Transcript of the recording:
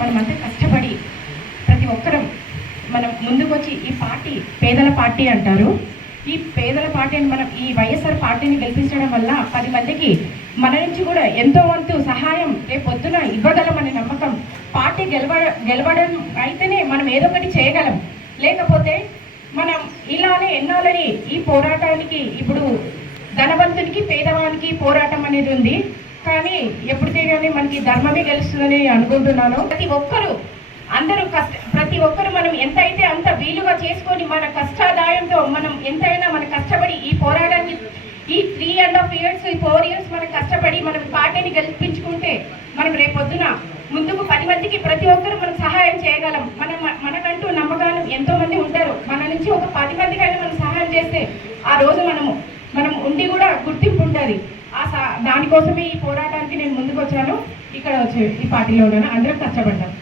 మనమంతా కష్టపడి ప్రతి ఒక్కరం మనం ముందుకొచ్చి ఈ పార్టీ పేదల పార్టీ అంటారు. ఈ పేదల పార్టీని మనం ఈ వైఎస్ఆర్ పార్టీని గెలిపించడం వల్ల 10 మందికి మన నుంచి కూడా ఎంతో వంతు సహాయం రేపు పొద్దున ఇవ్వగలమనే నమ్మకం. పార్టీ గెలవడం అయితేనే మనం ఏదో ఒకటి చేయగలం. లేకపోతే మనం ఇలానే ఎన్నాలని ఈ పోరాటానికి ఇప్పుడు ధనవంతునికి పేదవానికి పోరాటం అనేది ఉంది. కానీ ఎప్పటికే కానీ మనకి ధర్మమే గెలుస్తుందని అనుకుంటున్నాను. ప్రతి ఒక్కరు మనం ఎంతైతే అంత వీలుగా చేసుకొని మన కష్టాదాయంతో మనం ఎంతైనా మన కష్టపడి ఈ పోరాటాన్ని ఈ 3.5 years 4 years మనం కష్టపడి మనం పార్టీని గెలిపించుకుంటే మనం రేపొద్దున ముందుకు 10 మందికి ప్రతి ఒక్కరు మనం సహాయం చేయగలం. మనకంటూ నమ్మకాలు ఎంతో మంది ఉంటారు. మన నుంచి ఒక 10 మందికైనా మనం సహాయం చేస్తే ఆ రోజు మనం ఉండి కూడా గుర్తింపు ఉంటుంది. దానికోసమే ఈ పోరాటానికి నేను ముందుకు వచ్చాను. ఇక్కడ వచ్చి ఈ పార్టీలో ఉన్నాను. అందరం కష్టపడ్డాను.